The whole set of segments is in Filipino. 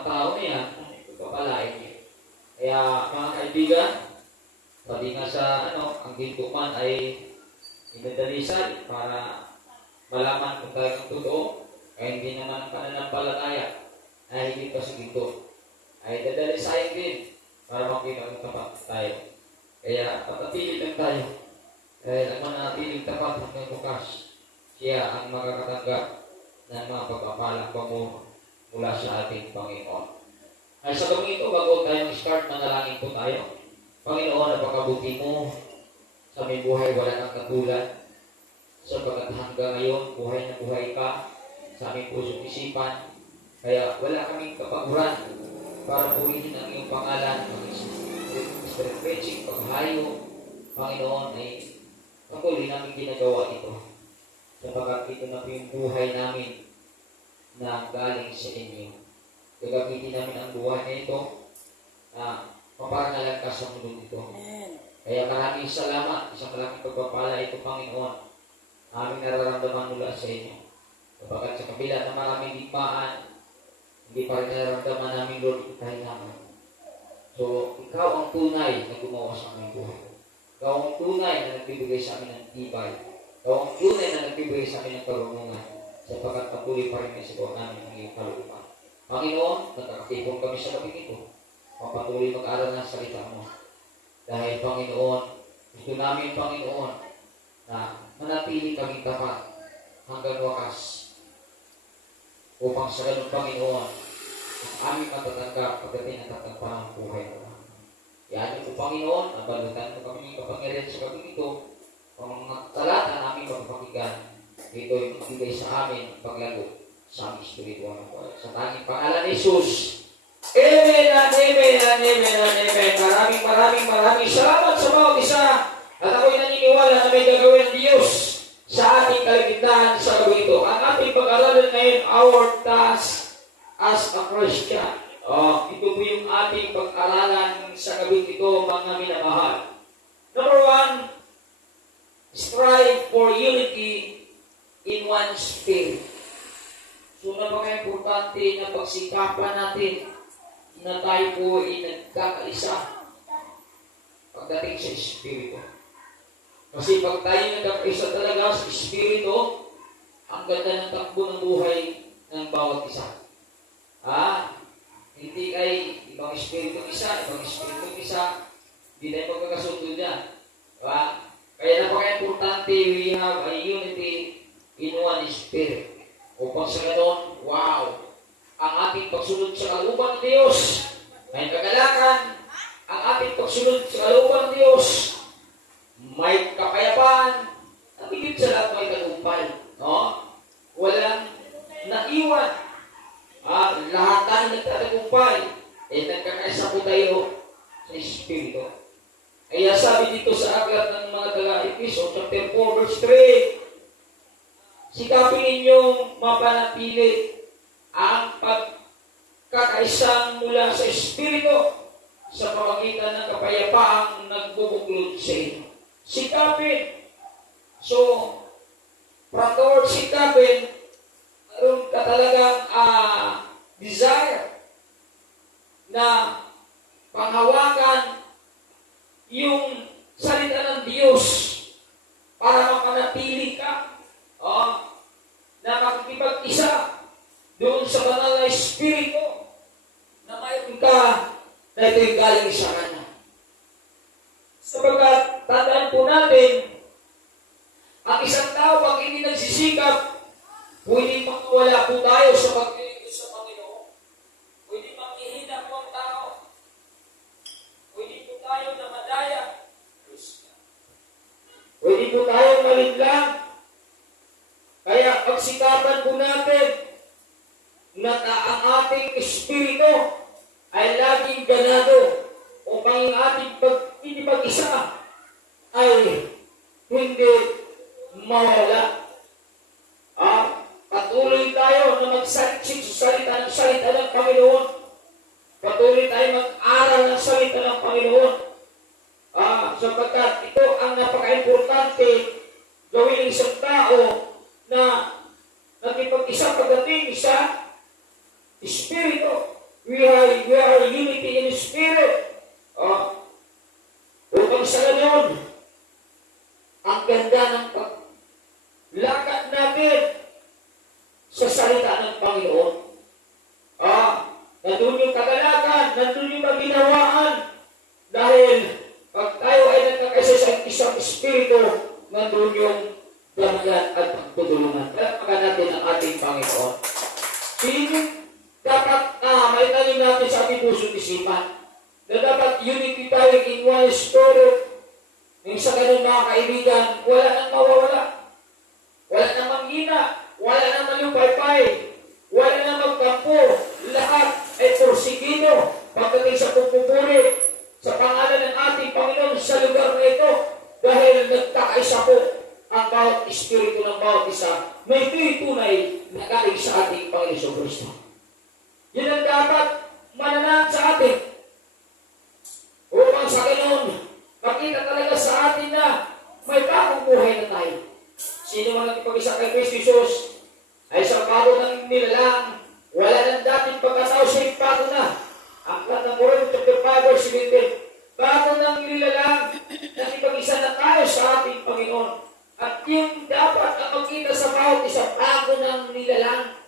mga tao na yan, ay pagpapalain niya. Kaya mga kaibigan, sabi nga sa ang ginto man ay inadalisan para malaman kung talagang totoo, kaya hindi naman ang pananampalataya ay hindi pa sa ginto. Ay dadalisayin din para makita kung tapat tayo. Kaya patatilit lang tayo. Dahil ang manatiling tapat hanggang bukas, siya ang makakatanggap ng mga pagpapalang bango mula sa ating Panginoon. Ay sa gawin ito, bago tayo mag-start, manalangin po tayo. Panginoon, napakabuti mo sa may buhay, wala nang katulad. Sapagkat hanggang ngayon, buhay na buhay ka sa aming pusong isipan. Kaya wala kaming kapaguran para purihin ang iyong pangalan, Spirit preaching, paghayo. Panginoon, ay patuloy namin ginagawa ito. Sapagkat ito na po yung buhay namin na galing sa inyo. Gagamitin namin ang buhay na ito na maparangalan ka sa mundo nito. Kaya maraming salamat, isang malaking pagpapala ito, Panginoon, aming nararamdaman mula sa inyo. Sapagkat sa kabila na maraming digmaan, hindi pa rin nararamdaman namin, Lord, itahin namin. So, ikaw ang tunay na gumawa sa aming buhay. Ikaw ang tunay na nagbibigay sa amin ng tibay. Ikaw ang tunay na nagbibigay sa amin ng karunungan. Sapagkat patuloy pa rin isigaw namin ang iyong kalooban. Panginoon, nagkakatipon kami sa gabi nito. Mapatuloy mag-aral ng salita mo. Dahil, Panginoon, gusto namin, Panginoon, na manatili kami tapat hanggang wakas. Upang sa ganun, Panginoon, ang aming matatanggap pagdating ang tatagpang buhay mo. Yan po, Panginoon, nabalutan mo kami kapangyarihan sa gabi nito. Ang mga talata namin magpapakinggan, ito yung magbigay sa amin paglago sa aming spiritual na buhay. Sa tanging pangalan ni Jesus. Amen and amen and amen and amen. Maraming salamat sa bawat isa. At ako'y naniniwala na may gagawin ng Diyos sa ating kaligtasan sa gabi ito. Ang ating pag-aralan ngayon, our task as a Christian. Ito po yung ating pag-aralan sa gabi ito, mga minamahal. Number 1, strive for unity in one spirit. So, napaka-importante na pagsikapan natin na tayo po ay nagkakaisa pagdating sa Espiritu. Kasi pag tayo nagkakaisa talaga sa Espiritu, ang ganda ng takbo ng buhay ng bawat isa. Hindi kay ibang Espiritu isa, hindi tayo magkakasundo dyan. Kaya napaka-importante, we have a unity in one spirit. Upang sa ganon, wow! Ang ating pagsunod sa kalooban ng Diyos, may kagalakan. Ang ating pagsunod sa kalooban ng Diyos, may kapayapaan. At higit sa lahat may tagumpay. Walang naiwan. Lahat tayo nagtatagumpay. Nagkakaisa po tayo sa Espiritu. Kaya sabi dito sa aklat ng mga taga-Efeso, chapter 4, verse 3, sikapin ninyong mapanatili ang pagkakaisang mula sa Espiritu sa pamagitan ng kapayapaang nagbubuklod sa inyo. Sikapin. So, from the word sikapin, mayroon ka talagang desire na panghawakan yung salita ng Diyos para mapanatili ka na makikipag-isa doon sa banal na Espiritu na mayroon ka na ito'y galing sa Kanya. Sapagkat tandaan po natin, ang isang tao pag hindi nagsisikap, pwedeng makawala po tayo sa pagkikilos sa Panginoon. Pwedeng maghihina po ang tao. Pwede po tayo na madaya. Pwede po tayo malinlang. Kaya pagsikapan po natin na ang ating espiritu ay laging ganado upang ang ating pag-isa ay hindi mawala. Patuloy tayo na magsaliksik sa salita ng Panginoon. Patuloy tayo mag-aral ng salita ng Panginoon. Sapagkat ito ang napaka-importante gawin ng isang tao na nagipag-isa pagdating sa Espiritu. We salita ng Panginoon. Nandun yung kagalakan, nandun yung kaginawaan. Dahil pag tayo ay nagkakaisa sa isang espiritu, nandun yung damayan at pagtutulungan. Palakpakan natin ang ating Panginoon. Sino dapat may tanim natin sa ating puso't isipan na dapat unity tayo in one spirit. Nang sa ganun mga kaibigan, wala nang mawawala. Wala nang manghina. Wala nang malupaypay. Wala nang magkampo. Lahat ay porsigido pagdating sa pagpupuri sa pangalan ng ating Panginoon sa lugar na ito. Dahil nagkakaisa po ang bawat espiritu ng bawat isa. May tunay na galing sa ating Panginoon Kristo. Yan ang dapat mananahan sa atin. Upang sa ganun, makita talaga sa atin na may bagong buhay na tayo. Sino man nagpag-isa kay Kristo Jesus ay sa bago ng nilalang, wala nang dating pagkatao, siya bago na. Aklat ng Corinth chapter 5 verse 17. Bago ng nilalang, nagpag-isa na tayo sa ating Panginoon. At yung dapat ang makita sa bawat isa, bago ng nilalang.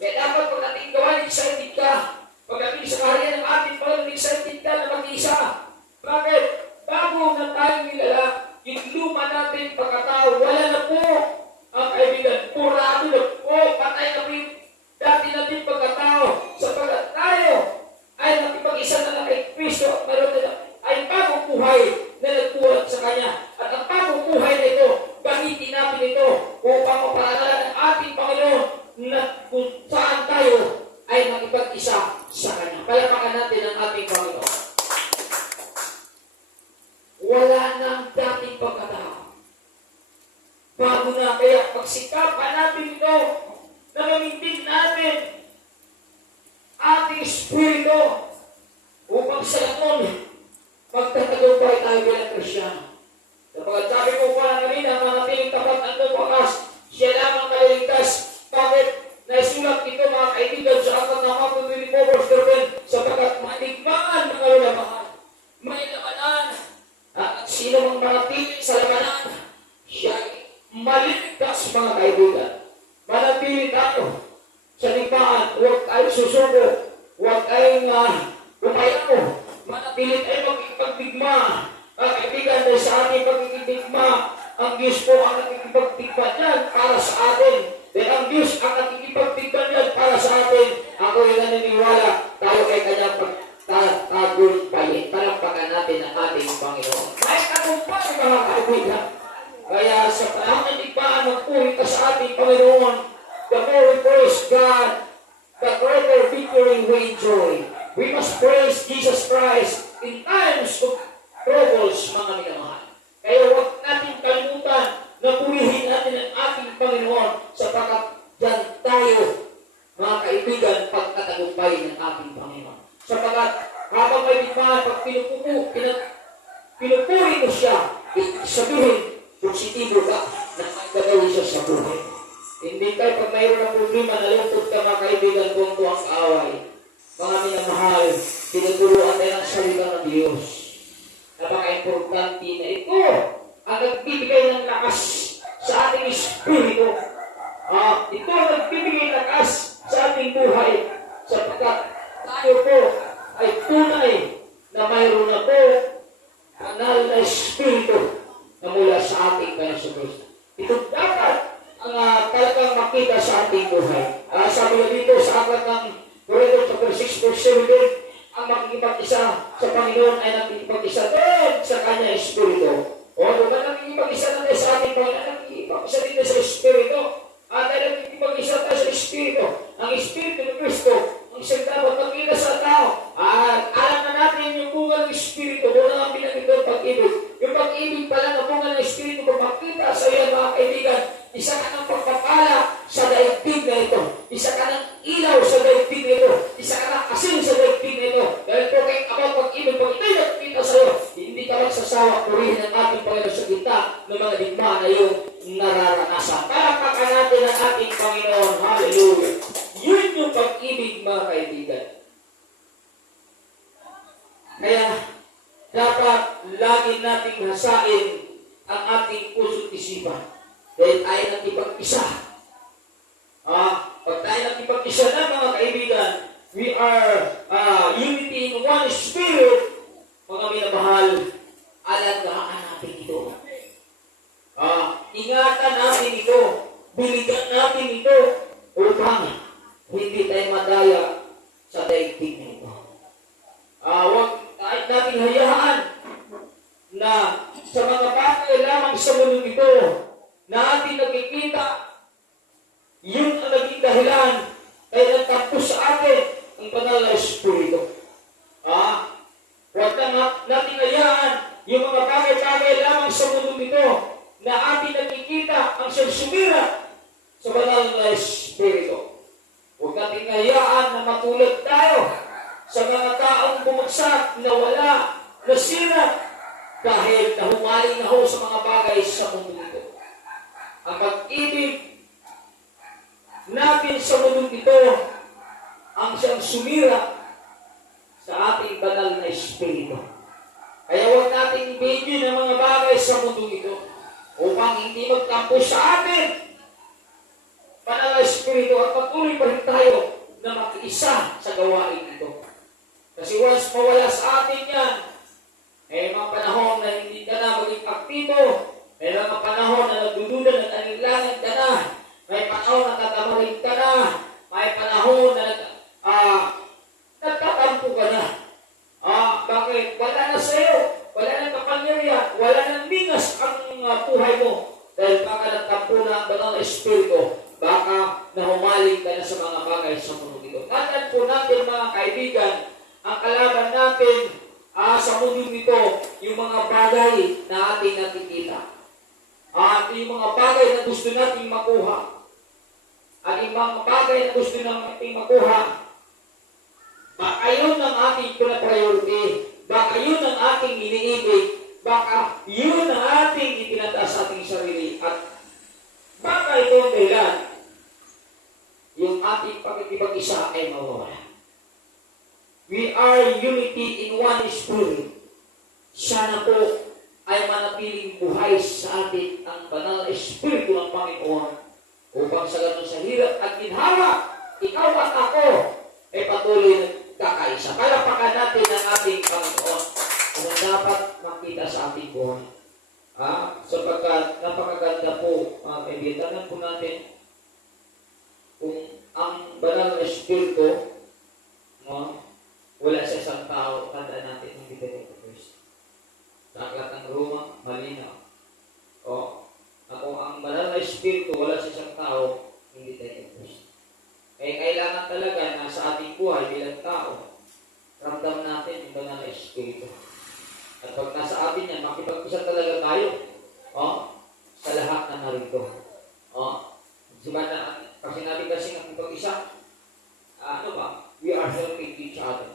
Kaya dapat pag ating gawa, excited ka. Pagdating sa kaharian ng ating Panginoon, excited ka na mag-isa. Bakit? Bago na tayong nilala, yung luma natin pagkatao, wala na po ang kaibigan. Purado na po, patay na po yung dati natin pagkatao. Sapagat tayo ay nakipag-isa na lang kay Kristo at meron na ay bagong buhay na nagpulat sa Kanya. At ang bagong buhay na ito, gamitin natin ito upang maparangalan ang ating Panginoon na kung saan tayo ay makipag-isa sa Kanya. Palakpakan natin ang ating Panginoon. Wala nang dating pagkatao. Bago na, kaya pagsikapan natin ito, namamintin natin ating espiritu upang sa ganun, magtatagumpay tayo bilang Kristyano. Kapag sabi ko pa na kanina, manatiling tapat ang wakas, siya lamang kaliligtas. Bakit? Naisulat ito mga kaibigan sa aklat ng mga Proverbs 13, sapagkat maligmaan mga lulamaan. May lamanan. At sino mang manatili sa lamanan, siya ay maligtas mga kaibigan. Manatili tayo sa ligmaan. Huwag tayo susuko. Huwag tayong umayaw. Manatili tayo magkikipagdigma. Mga kaibigan, dahil sa ating pagkikipagdigma, ang Diyos po ang nakikipagdigma niyan para sa atin. Dahil ang Diyos ang nakikipagdigma niyan para sa atin. Ako yung naniniwala, tayo ay kanyang pagtagumpayin. Palakpakan natin ang ating Panginoon. May tagumpay mga kaibigan. Kaya sa panahon ng digmaan, magpuri ka sa ating Panginoon. The more we praise God, the greater victory we enjoy. We must praise Jesus Christ in times of troubles, mga minamahal. Kaya huwag natin kalimutan na purihin natin ang ating Panginoon sapagkat dyan tayo, mga kaibigan, pagkatagumpay ng ating Panginoon. Sapagkat habang may digmaan, pag pinupuri mo siya, sabihin, positibo ka na may gagawin siya sa buhay. Hindi tayo pag mayroon ng problema, nalungkot ka mga kaibigan kung ang kaaway. Mga minamahal, tinutuluan tayo ng salita ng Diyos. Napaka-importante na ito ang nagbibigay ng lakas sa ating espiritu. Ito ang nagbibigay ng lakas sa ating buhay sapagkat tayo po ay tunay na mayroon na po kanal na espiritu na mula sa ating Panginoon. Ito dapat ang talagang makita sa ating buhay. Sabi na dito sa aklat ng Corinth chapter 6 verse 17, ang makikipag-isa sa Panginoon ay nakikipag-isa din sa Kanya Espiritu. O, diba nakikipag-isa na tayo sa ating Panginoon, nakikipag-isa din sa Espiritu. At ay nakikipag-isa tayo sa Espiritu. Ang Espiritu ng Kristo, ang siyang dapat makita sa tao. At alam na natin yung bunga ng Espiritu, doon ang binagin doon pag-ibig. Yung pag-ibig pala na bunga ng Espiritu, kung makita sa iyo mga kaibigan, isa ka ng pagpapala sa daigdig na ito. Isa ka ng ilaw sa daigdig na ito. Isa ka ng asin sa daigdig na ito. Dahil po kayong about pag-ibig, pag ito'y nakikita sa iyo, hindi ka magsasawa purihin ang ating Panginoon sa gitna ng mga digma na iyong nararanasan. Palakpakan natin ang ating Panginoon. Hallelujah. Yun yung pag-ibig mga kaibigan. Kaya dapat lagi nating hasain ang ating puso't isipan. Dahil ay nakipag-isa. mag-isa na mga kaibigan, we are unity in one spirit, mga minamahal, alagaan natin ito. Ingatan natin ito, biligan natin ito, upang hindi tayo madaya sa daigdig nito. Huwag natin hayaan na sa mga bagay lamang sa mundo ito na ating nakikita, yun ang naging dahilan kaya nagtapos sa atin ang banal na Espiritu. Huwag natin hayaan yung mga bagay-bagay lamang sa mundo ito na ating nakikita ang siyang sumira sa banal na Espiritu. Huwag natin hayaan na matulad tayo sa mga taong bumagsak na wala, nasira, dahil nahumaling na ho sa mga bagay sa mundo ito. Ang pag-ibig natin sa mundo ito ang siyang sumira sa ating banal na Espiritu. Kaya huwag natin ibigin ang mga bagay sa mundo ito upang hindi magtampo sa atin banal na Espiritu at patuloy pa rin tayo na mag-isa sa gawain ito. Kasi once mawala sa atin yan, may mga panahon na hindi ka na maging aktibo, may mga panahon na nagdududa ng anilangan ka na, may panahon na tatamarin ka na, may panahon na nagtatampo ka na. Bakit? Wala na sa'yo, wala na kapangyarihan, wala na mingas ang buhay mo. Dahil baka nagtampo na ang banal na Espiritu, baka nahumaling ka na sa mga bagay sa mundo ito. Tandaan po natin mga kaibigan, ang kalaban natin sa mundo nito, yung mga bagay na ating nakikita. At yung mga bagay na gusto nating makuha. At yung mga bagay na gusto nating makuha, baka yun ang ating pinapriority. Baka yun ang ating iniibig. Baka yun ang ating itinataas sa ating sarili. At baka ito ang dahilan, yung ating pagkikipag-isa ay mawawala. We are unity in one spirit. Sana po ay manatiling buhay sa atin ang banal na Espiritu ng Panginoon upang sa ganun sa hirap at ginhawa, ikaw at ako ay patuloy nagkakaisa. Palapakan natin ang ating Panginoon kung dapat makita sa ating buhay. Sapagkat napakaganda po, mga kaibigan, tangan po natin kung ang banal na Espiritu wala sa isang tao, tandaan natin hindi tayo Kristo. Sa aklat ng Roma, malinaw. Kung ang banal na Espiritu wala sa isang tao, hindi tayo Kristo. Kaya kailangan talaga na sa ating buhay bilang tao, ramdam natin yung banal na Espiritu. At pag nasa atin yan, makipag-isa talaga tayo sa lahat na narito. Kasi natin kasi nakipag-isa, we are helping each other.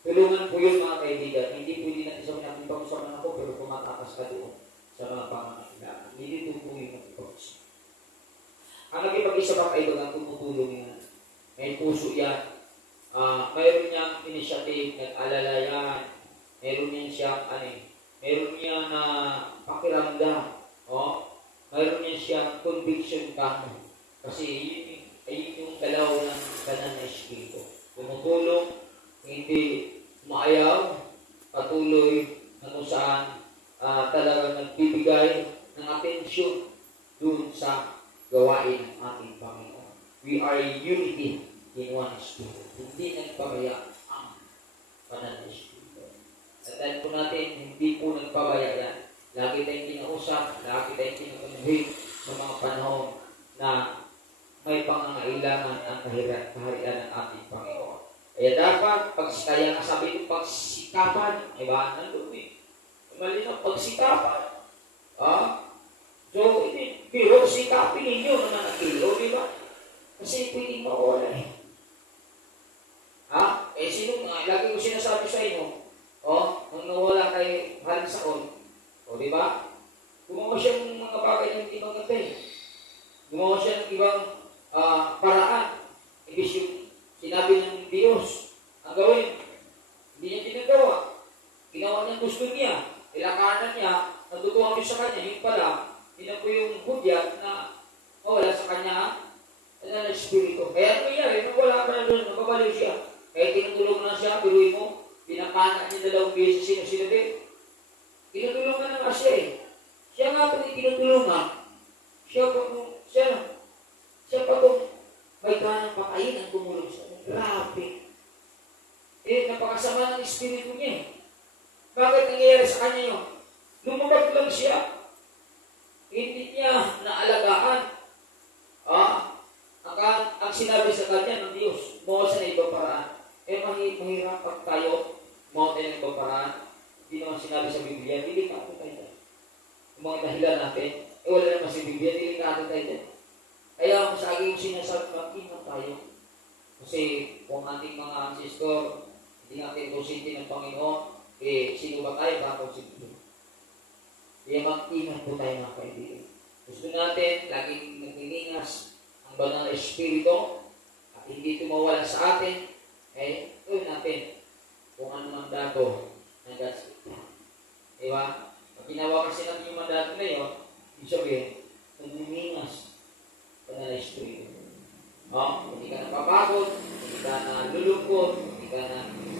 Tulungan po yun mga kaibigan. Hindi pwede natin sabihin natin pag-usapan ako pero tumatakas ka doon sa mga pangangailangan. Hindi doon po yung nakipag-isa. Ang nakipag-isa mga kaibigan, tumutulong yan. May puso yan. Mayroon niyang initiative, nag-alala yan. Mayroon niyan siyang mayroon niya na pakiramdam. Mayroon niya siyang conviction ka. Kasi yun yung dalaw ng banal na Espiritu. Tumutulong, hindi maayaw, patuloy na kung saan talagang nagbibigay ng atensyon dun sa gawain ng ating Panginoon. We are unity in one Spirit. Hindi nagpabaya ang banal na Espiritu. At dahil po natin, hindi po nagpabaya yan. Lagi tayong kinausap, lagi tayong kinukunuhin sa mga panahon na may pangangailangan ang kaharian ng ating Panginoon. Kaya dapat, kaya nga sabi ko, pagsikapan, nandun malinaw, pagsikapan. So, pero sikapin ninyo na nanakilo, di ba? Kasi pwedeng mawala sino nga, lagi ko sinasabi sa inyo, nung nawala kay Haring Saon, di ba? Gumawa siya ng mga bagay ng ibang gantay. Gumawa siya ng ibang paraan. Ibig yung sinabi ng Diyos ang gawin. Hindi niya ginagawa. Ginawa niya gusto niya. Ilakaran niya. Natutuwa niyo sa kanya. Yung pala, yun po yung hudyat na mawala sa kanya na Espiritu. Espiritu. Kaya ano nangyari? Nung wala pa na doon, nagpapaliw siya. Kaya tinutulong na siya, biruin mo, pinakanak niya 2 beses, sino-sino din. Tinutulungan na nga siya eh. Siya nga itong itinutulungan. Siya pa itong may kanang pakain ang tumulong sa kanya. Grabe. Napakasama ng Espiritu niya eh. Bakit nangyayari sa kanya yun? Lumabag lang siya. Hindi niya naalagaan. Ang sinabi sa kanya ng Diyos, mo sa ibang paraan. Mahirap pag tayo, mo sa ibang paraan. Hindi naman sinabi sa Biblia, delikado tayo dyan. Yung mga dahilan natin, wala naman sa Biblia, delikado tayo dyan. Kaya sa aking sinasabi, mag-ingat tayo. Kasi kung ating mga ancestor, hindi natin kusinti ng Panginoon, sino ba tayo para kusinti? Kaya mag-ingat po tayo mga kaibigan. Gusto natin, laging nagniningas ang banal na Espiritu, at hindi tumawala sa atin, gawin natin kung ano mandato ng God's Spirit. Diba? Pag ginawa kasi natin yung mandato na yun, ibig sabihin, nagniningas banal na Espiritu. Hindi ka napapagod, hindi ka nalulungkot, hindi ka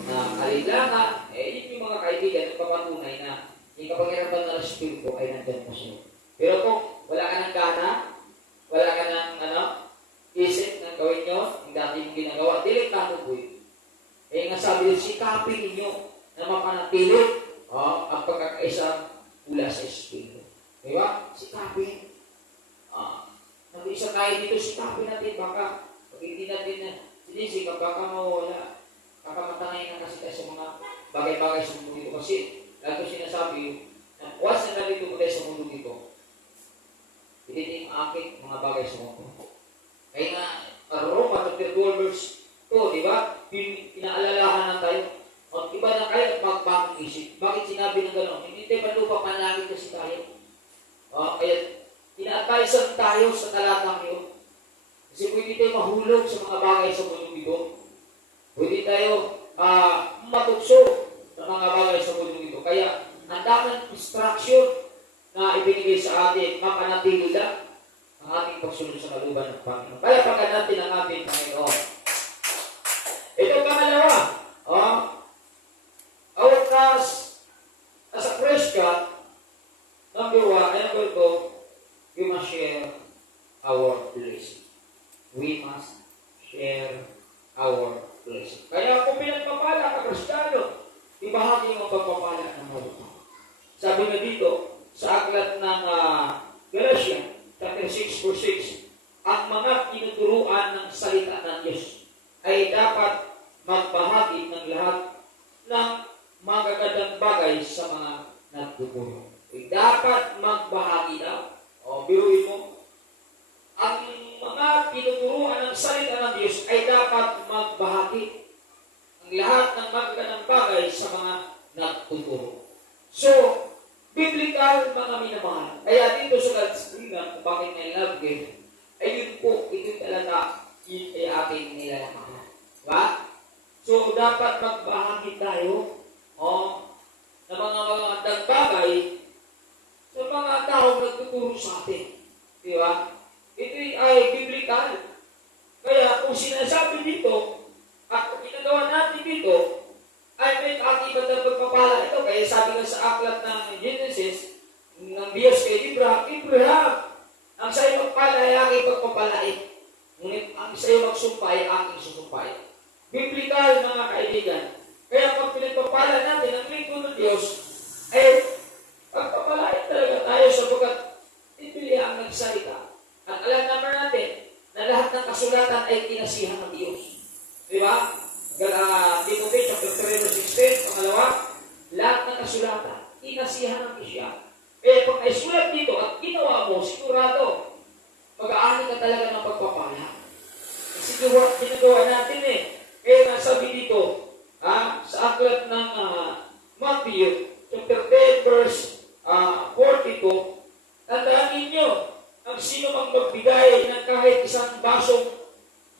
nakalilangan, yun yung mga kaibigan, nagpapatunay na yung kapangyarihan ng Espiritu ay nandyan po siya. Pero kung wala ka ng gana, wala ka ng isip na gawin nyo, yung dati mong ginagawa, delikado po yun. Nga sabi yun, sikapin ninyo na mapanatili ang pagkakaisang mula sa Espiritu. Diba? Sikapin. Nag-isa tayo dito, sikapin natin, baka pag hindi natin sinisikap, baka mawala. Baka matangay na kasi tayo sa mga bagay-bagay sa mundo dito. Kasi, lalo sinasabi, na once na nalito ko tayo sa mundo dito, hindi yung aking mga bagay sa mundo. Kaya nga, Roma, chapter 12, verse 2, di ba? Pinaalalahan na tayo. Iba na kayo at magbagong isip. Bakit sinabi ng gano'n? Hindi tayo palupa panlangit kasi tayo. Kaya, inaataysan tayo sa talatang yun. Kasi pwede tayo mahulog sa mga bagay sa mundo dito. Pwede tayo matukso sa mga bagay sa mundo dito. Kaya, ang daming instruction na ibinigay sa atin, mapanatili lang ang ating pagsunod sa kaluban ng Panginoon. Kaya pagkanatin ang ating Panginoon. Ito pangalawa. Our task as a Christian, number 2, we must share our blessing. We must share our blessing. Kaya kung pinagpapala ka, Kristiyano, ibahagi mo ang pagpapala ng mga. Sabi na dito, sa aklat ng Galatia, chapter 6, verse 6, ang mga tinuturuan ng salita ng Diyos ay dapat magbahagi ng lahat ng magagandang bagay sa mga nagtuturo. Ay dapat magbahagi daw. Biruin mo, ang mga tinuturuan ng salita ng Diyos ay dapat magbahagi ang lahat ng magagandang bagay sa mga nagtuturo. So, biblical mga minamahal. Kaya dito sa God's Freedom, kung bakit may love gift, ay yun po, ito talaga, yun ay ating nilalamahan. Diba? So, dapat magbahagi tayo ng mga dagbagay sa mga taong nagtuturo sa atin. Diba? Ito ay biblical. Kaya kung sinasabi dito, at kung ginagawa natin dito, ay may kakibat ng pagpapala ito. Kaya sabi nga sa aklat ng Genesis, ng Diyos kay Abraham, ang sa'yo magpala ay aking pagpapalain. Ngunit ang sa'yo magsumpay, aking susumpay. Biblical, mga kaibigan. Kaya pag pinagpapala natin ang lingkod ng Diyos, ay pagpapalain talaga tayo sapagkat ito'y ang nagsalita. At alam naman natin na lahat ng kasulatan ay kinasihan ng Diyos. Diba? Timothy chapter 3 verse 16, pangalawa, lahat ng kasulatan, kinasihan ng Isya. Pag naisulat dito at ginawa mo, sigurado, mag-aani ka talaga ng pagpapala. Siguro, ginagawa natin Kaya nasabi dito, sa aklat ng Matthew, chapter 10, verse 42, tandaan ninyo, ang sino mang magbigay ng kahit isang basong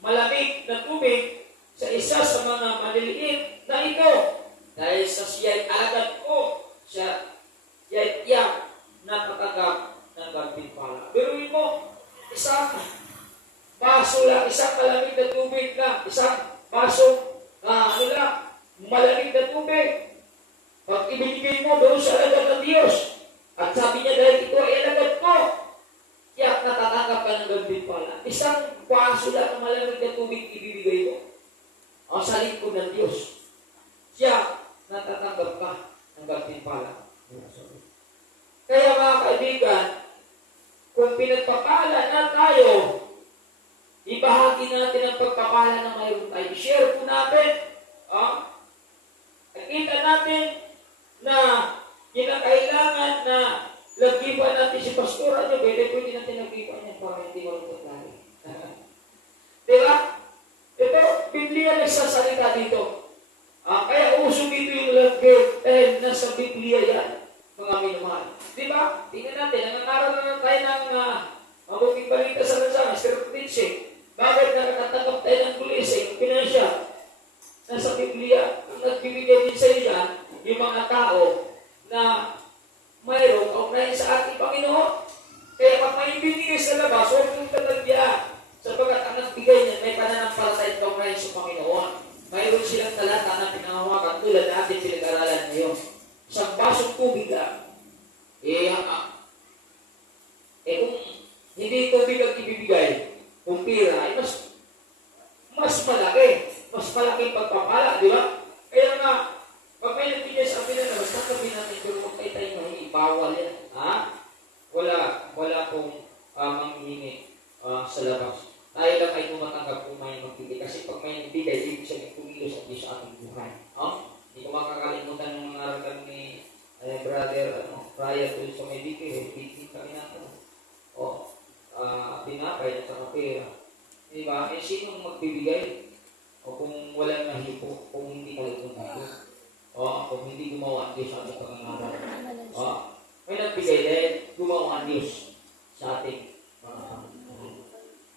malamig na tubig sa isa sa mga maliliit na ito, dahil sa siya'y alagad ko, siya'y tiyak na katanggap ng gantimpala. Biruin mo, isang baso lang, isang malamig isang baso ano lang, malamig na tubig. Pag ibinigay mo doon sa alagad ng Diyos, at sabi niya dahil ito ay alagad ko, kaya natatanggap ka ng gantimpala. Isang baso lang ng malamig na tubig ibibigay mo. O sa lingkod ng Diyos, siya natatanggap ka ng gantimpala. Kaya mga kaibigan, kung pinagpapala na tayo, ibahagi natin ang pagpapala na mayroon tayo. I-share po natin. Nakita natin na kinakailangan na lagipan natin si pastor. Pwede natin lagipan niya para hindi malungkot natin. Diba? Ito, Biblia nagsasalita dito. Kaya uso dito yung lagay dahil nasa Biblia yan, mga minumahal. Diba? Tingnan natin, nangangaral na tayo ng mabuting balita sa lansa, Mr. Prince. Bakit nakakatanggap tayo ng blessing, pinasya? Nasa Biblia, kung nagbibigay din sa iyo yan, yung mga tao na mayroong kaugnayan sa ating Panginoon. Kaya pag may ibinigay sa labas, huwag mong talagyan. Sapagat ang nagbigay niya, may pananampalatayang kaugnayan sa Panginoon. Mayroon silang talata na pinangahawakan tulad na ating pinag-aralan ngayon. Isang basong tubig lang. Kung hindi tubig ang ibibigay, kung pira, ay mas malaki. Mas malaking pagpapala, di ba? Kaya nga, pag may nagbigay sa amin na naman, sasabihin natin, pero kung tayo mahingi, bawal yan. Wala pong manghihingi sa labas. Tayo lang ay tumatanggap kung may magbigay. Kasi pag may nagbigay, ibig sabihin kumilos at di sa ating buhay. Hindi ko makakalimutan ng mga aragan ni brother Brian doon sa may bigay. Bigay kami natin. Pinapay at saka pera. Diba? Sinong magbibigay? O kung walang nahipo, kung hindi kalagong dito. Kung hindi gumawa ang Diyos sa ating pangangaral. May nagbigay dahil gumawa ang Diyos sa ating pangangaral.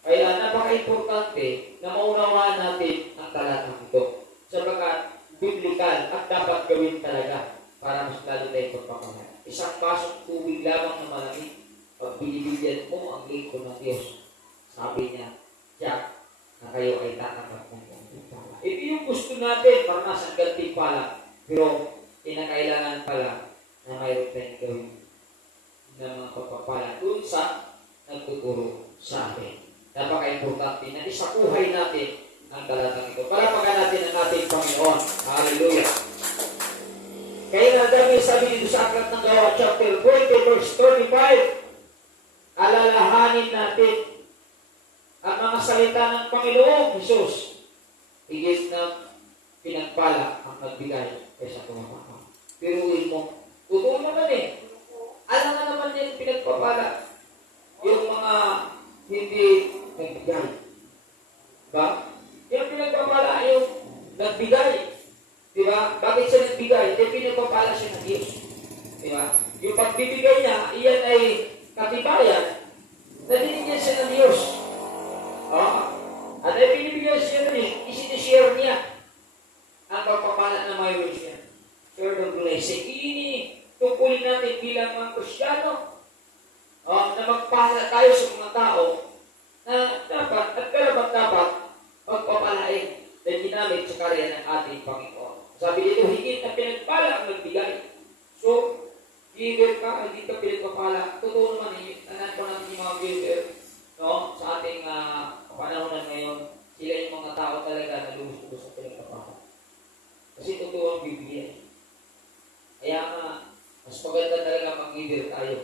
Kaya napaka-importante na maunawaan natin ang talatang ito. Sapagkat biblical at dapat gawin talaga para mas lalo tayo pagpapahal. Isang basong tubig lamang na malamig, pag binibigyan mo ang lingkod ng Diyos, sabi niya, Jack, na kayo ay tatanggap ng gantimpala. Ito yung gusto natin, maranasan gantimpala. Pero, kinakailangan pala na mayroon tayong gawin ng mga pagpapala dun sa nagtuturo sa atin. Napaka-importante na isakuhay natin ang talatang ito. Palapakan natin ang ating Panginoon. Hallelujah! Kaya na dami sabi dito sa Aklat ng Gawa, chapter 20, verse 35, alalahanin natin ang mga salita ng Panginoong Jesus. Higit na pinagpala ang nagbigay kaysa tumapapa. Piruin mo. Totoo naman alam nga naman yan pinagpapala. Yung mga hindi nagbigay. Ba? Yung pinagpapala yung nagbigay. Diba? Bakit siya nagbigay? Dahil pinagpapala siya ng Diyos. Diba? Yung pagbibigay niya, iyan ay katibayan na dinigyan siya ng Diyos. At ay binibigyan siya ng Diyos, isinishare niya ang pagpapala na mayroon siya. Share the blessing. Tungkulin natin bilang mga Kristyano na magpala tayo sa mga tao na dapat at karapat-dapat pagpapalain na ginamit sa karya ng ating Panginoon. Sabi dito, higit na pinagpala ang nagbigay. So, giver ka, hindi ka pinagpapala. Totoo naman anan ko natin yung mga giver sa ating kapanahonan ngayon. Sila yung mga tao talaga na lubos-lubos sa pinagpapala. Kasi totoo ang Biblia. Kaya nga, mas maganda talaga mag-giver tayo.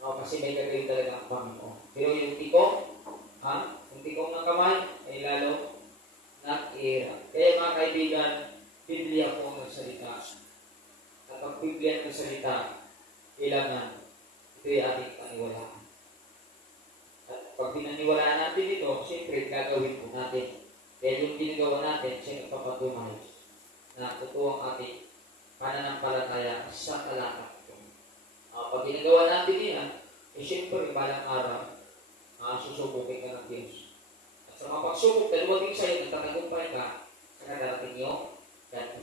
Kasi may gagawin talaga ang Panginoon. Pero yung tikong ng kamay, ay lalo nag-iira. Kaya mga kaibigan, Biblia po ang nagsalita. At pag Biblia ang nagsalita, kailangan ito'y ating paniwalaan. At pag pinaniwalaan natin ito, siyempre gagawin po natin. Dahil yung ginagawa natin, siya nagpapatunay na totoo ang ating pananampalataya sa talata. Pag ginagawa natin yan, siyempre balang araw, susubukin ka ng Diyos. At sa mga pagsubok, daluwagin sa'yo, nagtatagumpay ka, sa kadarating nyo, dati.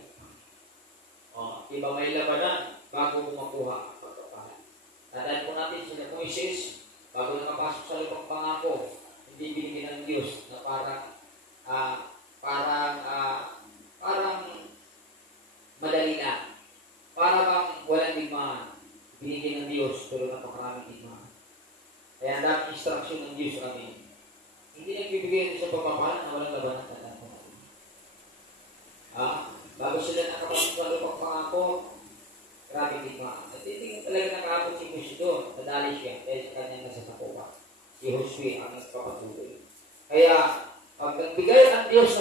Iba may labanan bago makuha ang pagpapala. Tandaan po natin sila Moises, bago nakapasok sa lupang pangako, hindi binigyan ng Diyos na para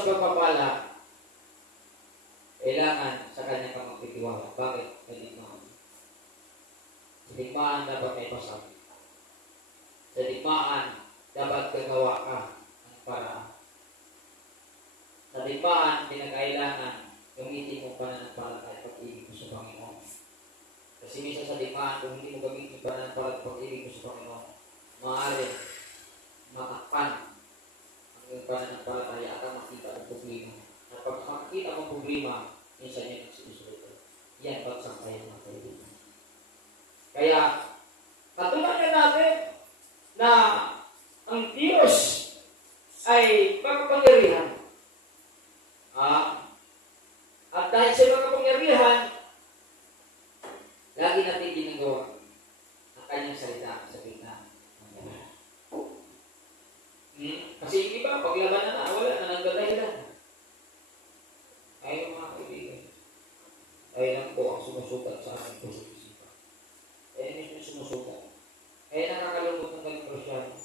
sa pagpapala, kailangan sa kanya ka magtitiwala. Bakit? May digmaan. Sa digmaan dapat may pasabi. Sa digmaan, dapat gagawa ka ng paraan. Sa digmaan, pinakailangan gamitin mo pananampalataya pag-ibig mo sa Panginoon. Kasi minsan sa digmaan, kung hindi mo gamitin pananampalataya pag-ibig mo sa Panginoon, maaari matakpan ang iyong pananampalataya at ang makita ng problema. At pag makikita mo problema, minsan yan ang sinusunod. Yan pagsangkayan ng kaibigan. Kaya, katunayan natin na ang Diyos ay makapangyarihan. At dahil sa makapangyarihan, lagi natin ginagawa ang kanyang salita sa gitna. Kasi yung iba, paglaban na, wala na nagdadahilan. Ay, mga kaibigan, ay lang po ang sumusukat sa ating pag-iisipan. Ay, mismo sumusukat. Ay, nakakalungkot ng galing Kristyano.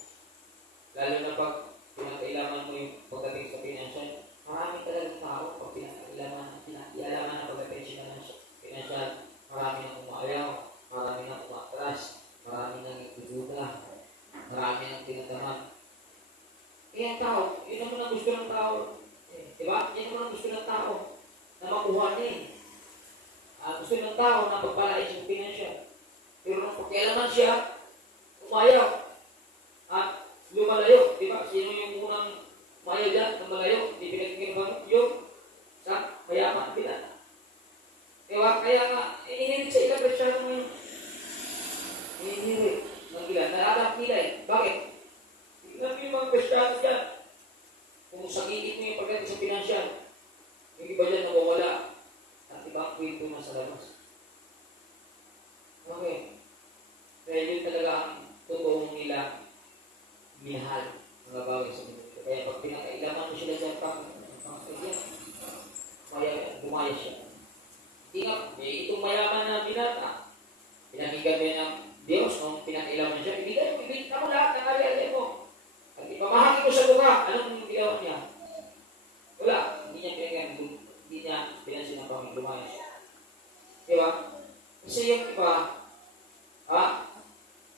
Lalo na pag pinakailaman mo yung pagdating sa pinansyal, marami talagang tao pag pinakailaman na pagdating sa pinansyal, marami nang umayaw, marami nang umatras, marami nang itududa, marami nang tinataman. Ang tao, yun naman ang gusto ng tao. Diba? Yan naman ang gusto ng tao na makuha niya. Gusto ng tao na pagpalain sa pinansyal. Pero nung pagkailaman siya, umayaw at lumalayo. Diba? Sino yung unang umayaw dyan na malayo? Di pinagkikirban yung sa mayaman. Diba? Kaya nga, inihirit sa ilang Kristyano ngayon. Inihirit ng ilan. Nalalang kilay. Bakit? Tignan mo yung mga Kristyano dyan. Kung sakitin mo yung pagdating sa pinansyal, yung iba dyan nawawala at ibang kwento na sa labas. Okay. Dahil yun talaga ang totoong nila minahal mga bagay sa mundo. Kaya pag pinakailaman mo sila dyan gumaya siya. Hindi nga, itong mayaman na binata, pinakinggan mo ng Diyos nung pinakailaman siya, ibigay mo lahat ng ari-ari mo. At ipamahagi mo sa luha, anong ginawa niya? Wala, hindi niya pinakinggan, hindi niya pinansin ng Panginoon, gumaya siya. Diba? Kasi yung iba,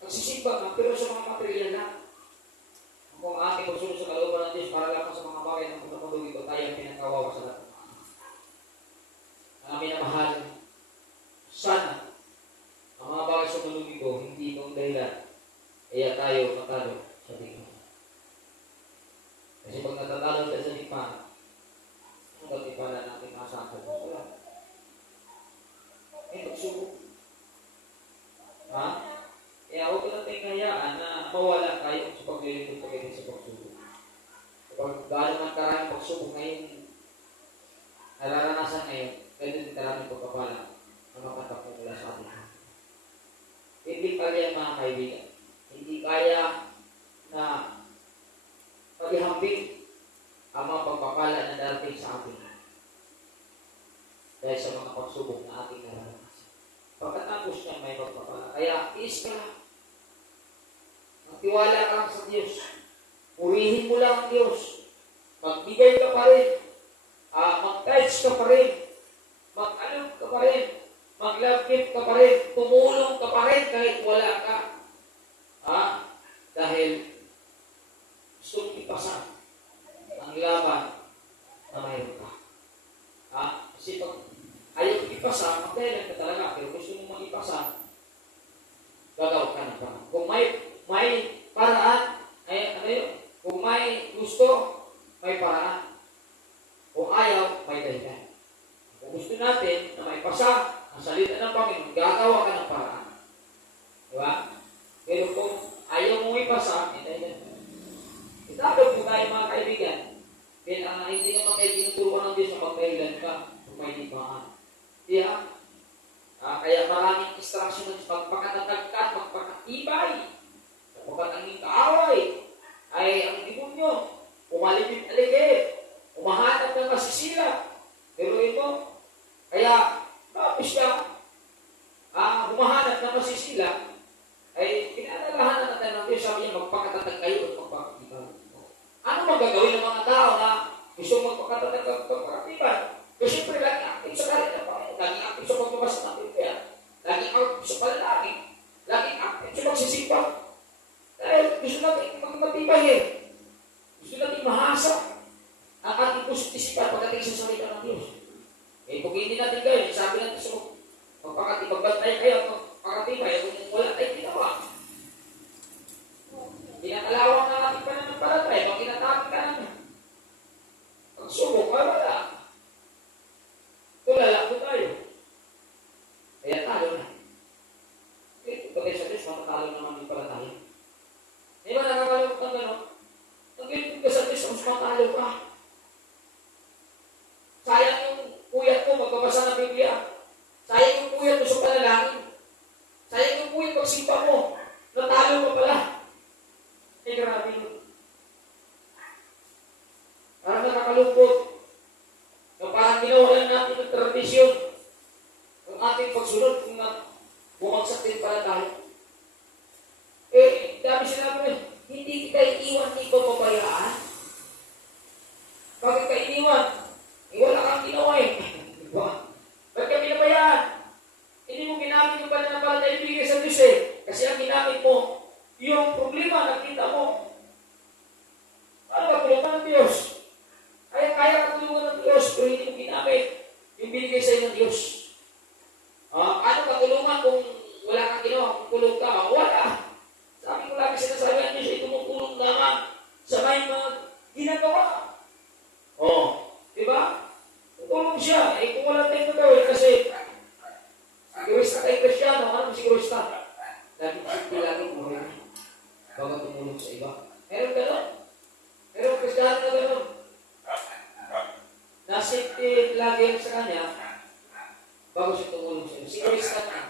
nagsisimba ka, pero sa mga material na. Kung ating magsunod sa kalooban ng Diyos para lang sa mga bagay ng pagkakulog ito, tayo ang pinakawawa sa lahat. Ang aming namahal, sana ang mga bagay sa mundo ito, hindi itong dahilan, kaya tayo matalo sa tingin. Kasi pag natatalo tayo sa tingin, ang katipalan natin masakan. Wala. Pagsubok. Kaya huwag natin kayaan na mawala tayo sa paglilingkod pagdating sa pagsubok. Kapag gano'n ang karaming pagsubok ngayon, nararanasan ngayon, ganyan din karaming pagkapala na makatakbo mula sa atin. Hindi kaya mga kaibigan. Hindi kaya na paghihambing ang mga pagpapala na darating sa atin dahil sa mga pagsubok na ating nararanasan. Pagkatapos niya may pagpapala. Kaya is ka. Magtiwala ka lang sa Diyos. Purihin mo lang ang Diyos. Magbigay ka pa rin. Mag-tithes ka pa rin. Mag-alog ka pa rin. Mag-love gift ka pa rin. Tumulong ka pa rin kahit wala ka. Dahil gusto mong ipasa ang laban na mayroon ka. Kasi pag ayaw ipasa, magdahilan ka talaga. Pero gusto mong mag-ipasa, gagawin ka na pa. Kung may paraan, kung may gusto, may paraan. Kung ayaw, may dahilan. Kung gusto natin na may pasa ang salita ng Panginoon, gagawa ka ng paraan. Diba? Pero kung ayaw mong ipasa, may dahilan. Itagod mo tayo mga kaibigan. Hindi naman kayo tinuturuan ng Diyos na magdahilan ka kung may dimaan. Kaya maraming instruction ng magpakatatag ka, magpakatibay. Kapag ang iyong kaaway ay ang demonyo, umalipit-alipit, umahanap ng masisira. Pero ito, kaya tapos siya, humahanap ng masisila, ay pinalalahanan natin ng Diyos, sabi niya, magpakatatag kayo at magpakatibay. Ano magagawin ng mga tao na gusto magpakatibay? makatatag ang pagkakatiban. Kasi siyempre, lagi active sa kalit ng Panginoon, lagi active sa pagbabasa ng Biblia, lagi active sa panalangin, lagi active sa magsisimba. Dahil gusto natin magmatibay eh. Gusto natin mahasa ang ating puso't isipan pagdating sa salita ng Diyos. Eh, kung hindi natin kayo, sabi natin sa magpakatibag-bantay kayo, magpakatibay, kung wala tayong ginawa. Pinakalawang na ating pananampalatay, pag kinatapit ka naman. Pagsubok, wala. Tulala ko tayo. Kaya talo na. Eh, pagkatay sa Diyos, matatalo naman din pala tayo. Di ba nakakalawag ng gano'n? Nag-ilipid ka sa Diyos, mas matalo ka. Sayang yung puyat mo magbabasa ng Biblia. Sayang yung puyat mo sa panalangin. Sayang yung puyat pagsimpa mo. Natalo ka pala. Eh, grabe yun. Parang nakakalungkot. Na parang ginawa natin ng tradisyon. Ang ating pagsunod kung bumagsak din pala tayo. Eh, dami sinabi mo, hindi kita iniwan ni papabayaan. Bakit ka iniwan? Wala kang ginawa eh. Diba? Ba't ka pinabayaan? Hindi mo ginamit yung pananampalataya ibigay sa Diyos eh. Kasi ang ginamit mo, yung problema nakita mo. Ano ba tulungan ng Diyos? Kaya ka tulungan ng Diyos pero hindi mo ginamit yung binigay sa iyo ng Diyos. Ano ka tulungan kung wala kang ginawa? Kung kulong ka? Wala. Sabi ko lagi sinasabi ang Diyos ay tumutulong naman sa may mga ginagawa. Diba? Tulong siya. Eh, kung wala tayong gagawin kasi sigurista tayo Kristyano, ano sigurista? Lagi kumuhin. Bago tumulong sa iba. Meron gano'n? Meron Kristyano na gano'n? Nasipti lagi sa kanya bago siya tumulong sa iba. Sigurista na.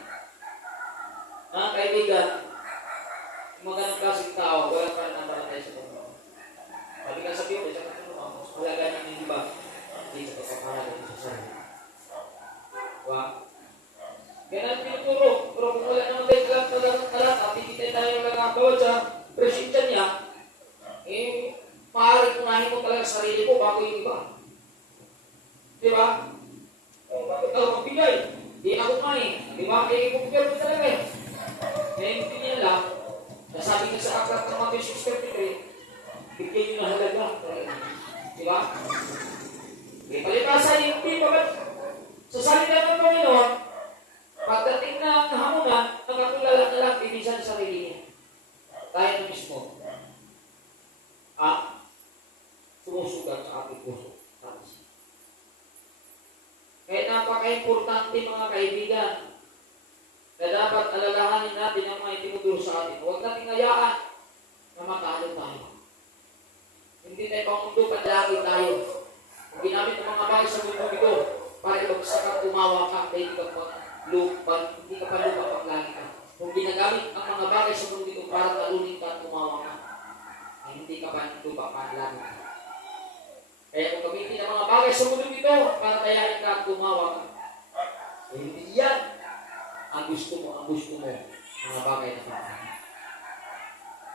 Mga kaibigan, magandang klaseng tao, wala pa rin nabalatay sa Panginoon. Sabi ka sa Biblia, sa Panginoon, mas malaga niya hindi ba? Hindi sa pagpapahalaga sa sarili. Diba? Ganun pinuturo. Pero kung wala naman tayo talata, hindi tayo nagkakawad sa presensya niya, eh, maaaring unahin mo talaga sarili mo bago yung iba. Diba? Bakit ako magbigay? Di ako kumain. Diba? Eh, kumpir mo talaga eh. Ngayon din lang, nasabi ka sa aklat ng Matthew 6:33, bigyan nyo na halaga. Diba? Ipalipasan yung people sa salita ng Panginoon, pagdating na hamunan, nakatulala na lang binisan sa sarili niya. Tayo na mismo. Sumusugat sa ating puso. Kaya napaka-importante mga kaibigan na dapat alalahanin natin ang mga itinuturo sa atin. Huwag natin hayaan na matalo tayo. Hindi tayo pamundo, padlagi tayo. Kung ginamit ang mga bagay sa mundo ito, para ibagsak at tumawa ka, hindi ka pa lupa paglagi ka. Kung ginagamit ang mga bagay sa mundo ito para talunin ka at tumawa ka, ay hindi ka pa lupa paglagi ka. Kaya kung gamitin ang mga bagay sa mundo ito para tayain ka at tumawa ka, ay hindi yan ang gusto mo, mga bagay na pagkakas.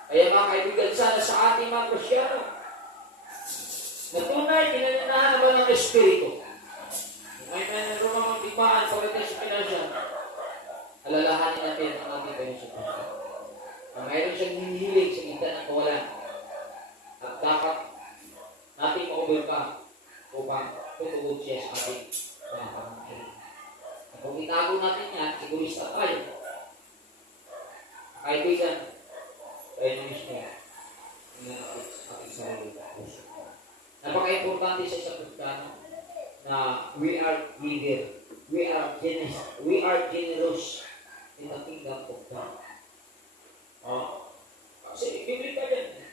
Kaya mga kaibigan, sana sa ating mga Kristyano, na tunay, pinananahan naman ng Espiritu. May meron mga digmaan pagdating sa pinasya, alalahanin natin ang ating pinasya. Mayroon siyang hinihiling sa gitna ng kawalan. At dapat natin ma-overcome upang tutugod siya sa ating mga pangangailangan. At kung itago natin yan, sigurista tayo. Kaibigan, tayo na mismo sa ating sarili. Napaka-importante sa isang Kristiyano na we are giver. We are generous in the kingdom of God. Kasi bibili ka yan.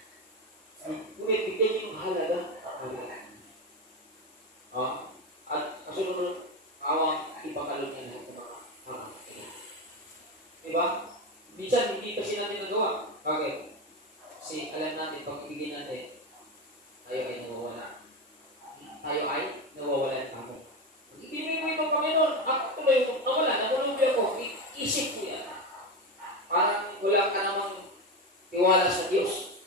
Kung ibigay niyo yung halaga, at kasunod awang ipakalog niya lahat ng mga diba? Minsan hindi kasi natin nagawa. Bakit? Kasi alam natin, pag ibigay natin, tayo ay nawawala. Kamo. Ibigay mo ito, Panginoon. Ako tuloy, nawala, nakulog ako. Isip ko yan. Parang wala ka namang tiwala sa Diyos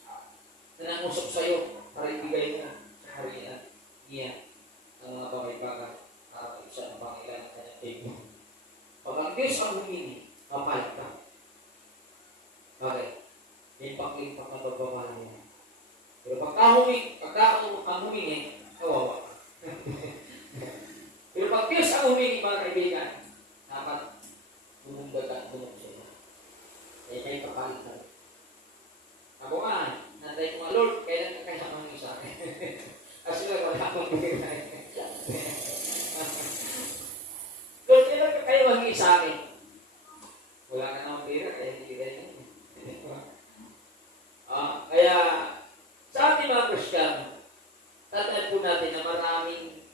na nangusap sa'yo para ibigay mo sa harian niya. ng mga bagay-bagay para isa ng Panginoon ng kanyang table. Pag ang Diyos ang humingi, mapalit ka. Bakit? May pag-impact na pagpapala niya. Pero pagka ang humingi, kawawa ka. Pero pag Diyos ang humingi, mga kaibigan, dapat bumungdag at bumungso. Kaya kayo kapalit na. Ako nga, nantay ko nga, Lord, kailan ka kaya mangingi sa akin? Kasi wala akong bigay. Lord, kailan ka kaya mangingi sa akin? Wala ka naman pera, kaya hindi kayo. Kaya, sa ating mga Kristiyano, tatandaan po natin na maraming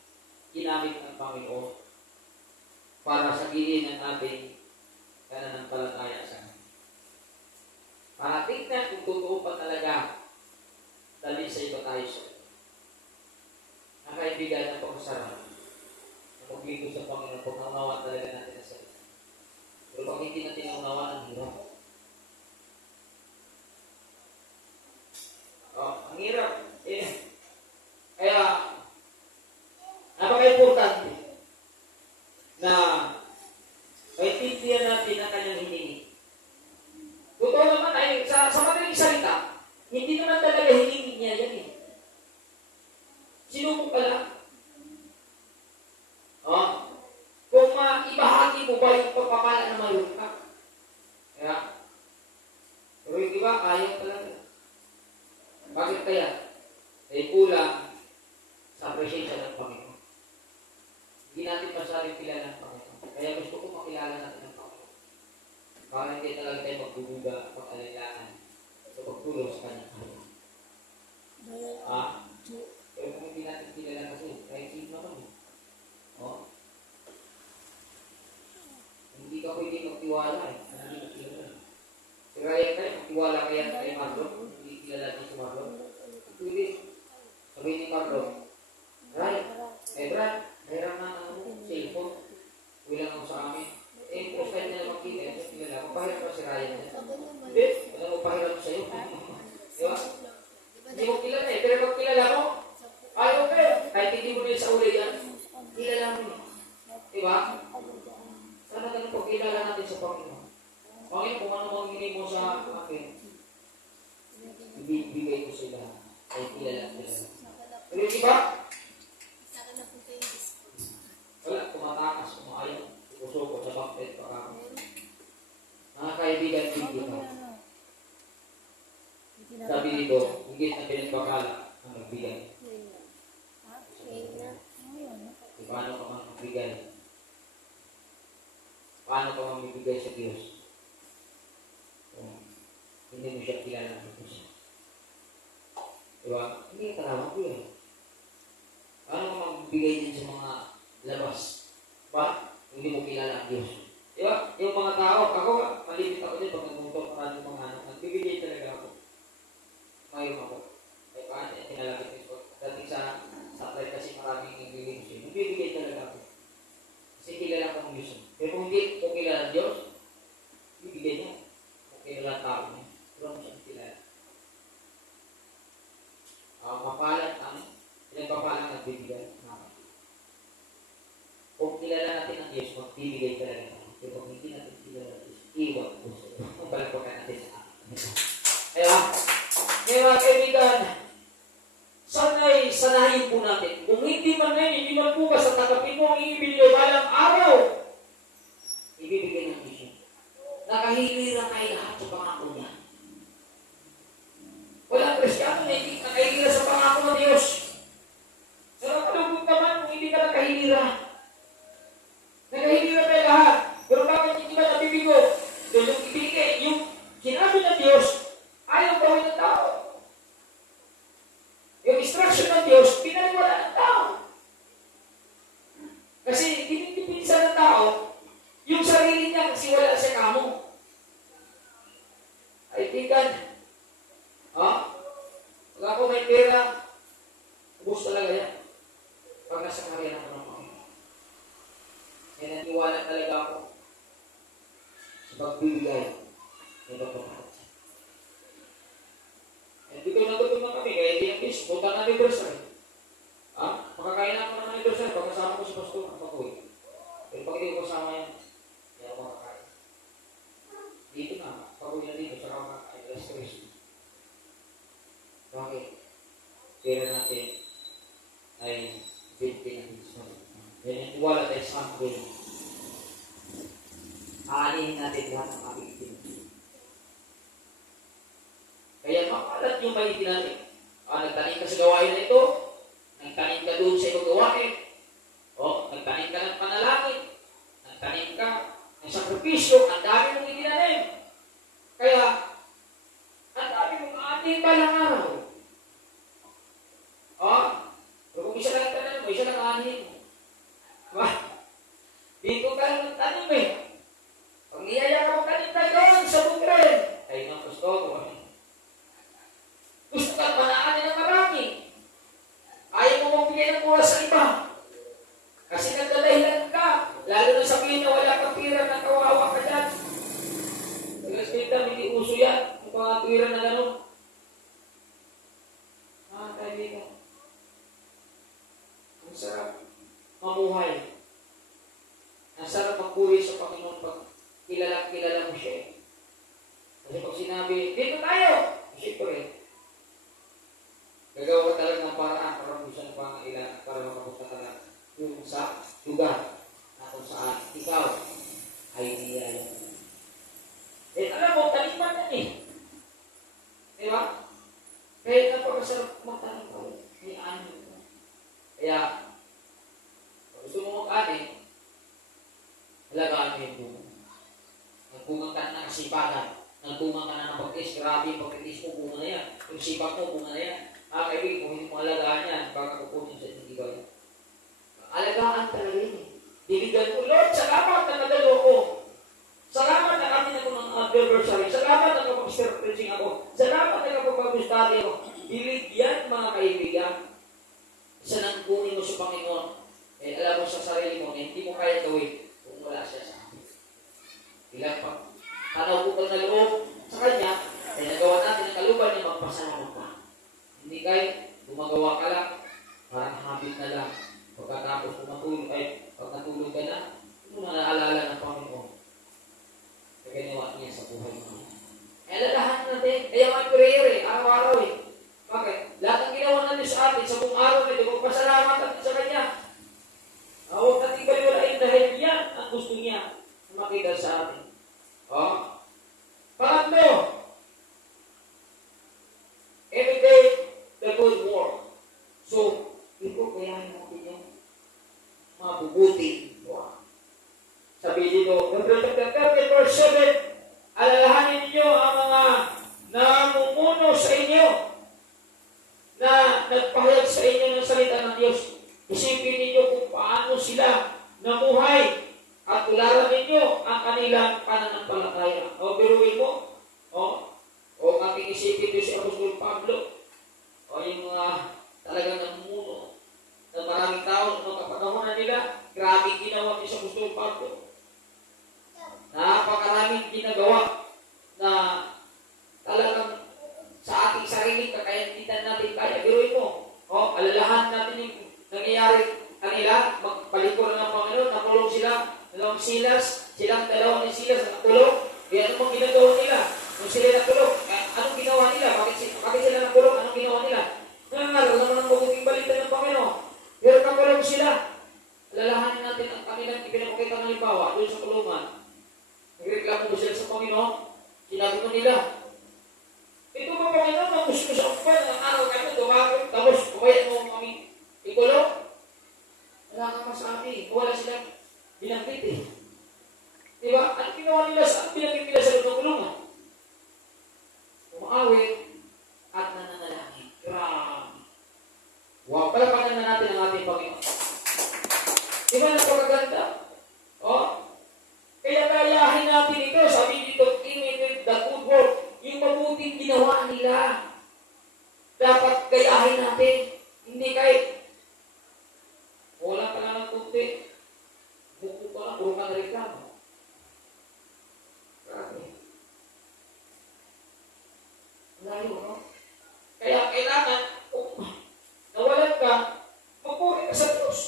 ginamit ng Panginoon para sabihin ng ating pananampalataya sa Kanya. Para tignan kung totoo pa talaga dahil sa iba tayo sa ito. Ang kaibigan na pagkasarap na paglingkod sa Panginoon kung naunawa talaga natin na sa ito. Pero pag hindi natin naunawa, ang hirap. Ang hirap. Kaya, napaka-importante na maintindihan natin ang kanyang hiningi. Totoo naman ay, sa madaling salita, hindi naman talaga hiningi niya yan eh. Sinubok ka lang. Kung ibahagi mo ba yung pagpapala na mayroon ka. Kaya, pero yung iba, ayaw talaga. Bakit kaya? Ay kulang sa presensya ng Panginoon. Hindi natin masaling kilala ng Panginoon. Kaya gusto ko makilala natin ng Panginoon. Para hindi talaga tayo magbubuga, pag-alilangan sa pagtulong sa Kanya. Pero kung hindi natin kilala kasi, kahit sino naman. Hindi ka pwede magtiwala eh. Hindi ka kilala. Si Ryan tayo, magtiwala kaya kay Marlon. Hindi kilala niya si Marlon. Pwede. Sabihin ni Marlon, Ryan, Brad, mayroon na cellphone. Wilang ako sa amin. First time na makita, so kilala. Magpahiram pa si Ryan. Hindi, ano magpahiram sa'yo? Diba? Hindi mo kilala eh. Pero pag kilala mo, ayaw kayo. Kahit hindi mo din sa uli yan, kilala mo eh. Diba? Sana ganun po, kilala natin sa Panginoon. Panginoon, kung ano mangingi mo sa akin, ibigay ko sila. Ay kilala. Pero yung iba, wala, tumatakas, kumaayaw. Puso ko sa bakit pa kami. Mga kaibigan, hindi ka. Sabi dito, higit na pinagpakala ang nagbigay. Paano ka mang magbigay? Paano ka mang magbigay sa Diyos? Hindi mo siya kilala ng Diyos. Diba? Hindi ka tawag ko yun. Paano ka magbigay din sa mga labas? Ba? Hindi mo kilala ang Diyos. Diba? Yung mga tao, ako, malimit ako din pag nagmuntong maraming mga anak. Nagbibigay talaga ako. Mayroon ako. Ay paano yung tinalagit ko? Dating sa satellite kasi maraming nagbibigay siya. Nagbibigay talaga ako. Kasi kilala ko ang Diyos. Pero kung hindi ko kilala ang Diyos, bibigay niya. Kung kilala ang tao niya. Pero mo siyang kilala. Mapalat ang pinagpapalang nagbibigay. Kung kilala natin ang Diyos, magbibigay talaga tayo. Pero kung hindi natin kilala ang Diyos, iwan po sa'yo. Kung palagpakan natin sa akin. Kaya, mga kaibigan, sanayin po natin. Kung hindi man ngayon, hindi man bukas at takapin mo ang ibibigay balang araw, ibibigay ng Diyos. Nakahilira tayo lahat sa pangako niya. Walang Kristiyano na hindi nakahilira sa pangako ng Diyos. Sa nakalugod naman kung hindi ka nakahilira. Nakahilira tayo lahat. Pero bakit hindi ba nabibigo? Dahil yung ibigay, yung sinabi ng Diyos, ayaw gawin ng tao. Yung instruction ng Diyos, pinaniwala ng tao. Kasi dinipinsa ng tao, yung sarili niya kasi wala sa kamo. Ay, tingkan. Pag ako may pera, ubos talaga yan. Pag nasa karya ng Panginoon. Kaya naniwala talaga ako sa pagbibigay ng pagpapalit. Hindi ko nagutom na kami, kaya hindi ang bis, punta na anniversary. Makakain ako ng anniversary. sir, pag kasama ko si pastor, papakuwi. Pero pag hindi ko kasama yan, hindi ako makakain. Dito na, pakuwi na dito, saka makakain. Alas 3. Bakit? Pera natin ay 50 na piso. Yan yung iwala tayo sa akin. Aalihin natin lahat ng aming itinutulong. Kaya makalat yung may itinanim. Nagtanim ka sa gawain na ito, nagtanim ka doon sa ibang gawain, nagtanim ka ng panalangin, nagtanim ka ng sakripisyo, ang dami mong itinanim. Kaya, ang dami mong ating balang araw. Pero kung isa lang tanim mo, isa lang aanihin mo. Dito ka lang nagtanim eh. Pag niyaya ka magtanim ka doon sa bukren, ay nang gusto ko. Gusto kang manaanin ng marami. Ayaw mo magbigay ng oras sa iba. Kasi nagdadahilan ka. Lalo na sabihin na wala kang pira na kawawa ka dyan. Nag-respecta, hindi uso yan. Yung mga pira na gano'n. Kaibigan. Ang sarap mamuhay. Ang sarap magpuri sa Panginoon pag kilala mo siya. Kasi pag sinabi, dito tayo! Siyempre, gagawa talaga ng paraan para kung saan pangailan para makapunta ka lang yung sa lugar na kung saan ikaw ay niyaya. Alam mo, taliman yan eh. Di ba? Kaya napakasarap magtanong ko. May ano. Kaya, kung gusto mo mag-ani, halagaan mo yung bunga. Nagpungang ka na ng kasipagan. Nagpungang ka na ng pag-is. Grabe yung pag-is mo, bunga na yan. Yung sipag mo, bunga na yan. Kaibigan, kung hindi mo alagaan yan, baka kukunin sa inyong iba yan. Alagaan talaga yun. Diligan mo, Lord, salamat na nadalo ko. Salamat na kami na kung anniversary. Salamat na kapag-preaching ako. Salamat na kapag-study ako. Diligyan, mga kaibigan. Isa nang kunin mo sa Panginoon. Alam mo sa sarili mo, hindi mo kaya gawin kung wala siya sa akin. Ilan pa? Tanaw ko na loob sa Kanya, ay nagawa natin ang kaluban niya, magpasalamat ka. Hindi kayo, gumagawa ka lang, parang habit na lang. Pagkatapos pag natulog ka na, hindi mo naalala ng Panginoon. Kaya ginawa niya sa buhay mo. Alalahan natin, kaya may prayer araw-araw Bakit? Lahat ng ginawa natin sa atin, sa buong araw nito, magpasalamat natin sa Kanya. Huwag natin baliwalain dahil yan ang gusto niya na makita sa atin. Pangatlo, every day, the good work. So, ito kaya natin yung mabubuti. Sabi dito, verse 7, alalahanin niyo ang mga namumuno sa inyo na nagpahayag sa inyo ng salita ng Diyos. Isipin ninyo kung paano sila namuhay at tularan ninyo ang kanilang pananampalataya. Biruin mo. Ating isipin ito si Apostol Pablo. Yung talagang namumuno ng maraming tao ng kapatahunan nila. Grabe ginawa ni sa Apostol Pablo. Napakaraming ginagawa na talagang sa ating sarili, kakayanan natin kaya. Biruin mo. Alalahan natin yung nangyayari kanila, magpalikor ng Panginoon, nakulong sila, dalawang Silas, silang dalawa ni Silas nakulong. Kaya ano bang ginagawa nila? Kung sila nakulong, anong ginawa nila? Bakit sila nakulong? Anong ginawa nila? Nangangaral naman ang mabuting balita ng Panginoon. Pero nakulong sila. Alalahanin natin ang kanilang ipinapakita ng halimbawa doon sa kulungan. Nagreklamo ba sila sa Panginoon? Sinabi ko nila, ito ba Panginoon, ang gusto sa upan, ang araw kayo, dumagod, tapos kumayat mo kami ikulong? Wala ka masabi. Wala silang binanggit Diba? Ano ginawa nila sa binanggit nila sa loob ng kulungan? Umaawit at nananalangin. Grabe. Wow, palapanan na natin ang ating Panginoon. Diba napakaganda? Kaya gayahin natin ito. Sabi dito, imitate the good work. Yung mabuting ginawa nila. Dapat gayahin natin. Hindi kahit wala ka lang ng kunti. Buko ka lang, puro ka na reklamo. Grabe. Layo, no? Kaya kailangan, kung nawalan ka, magpuri ka sa Diyos.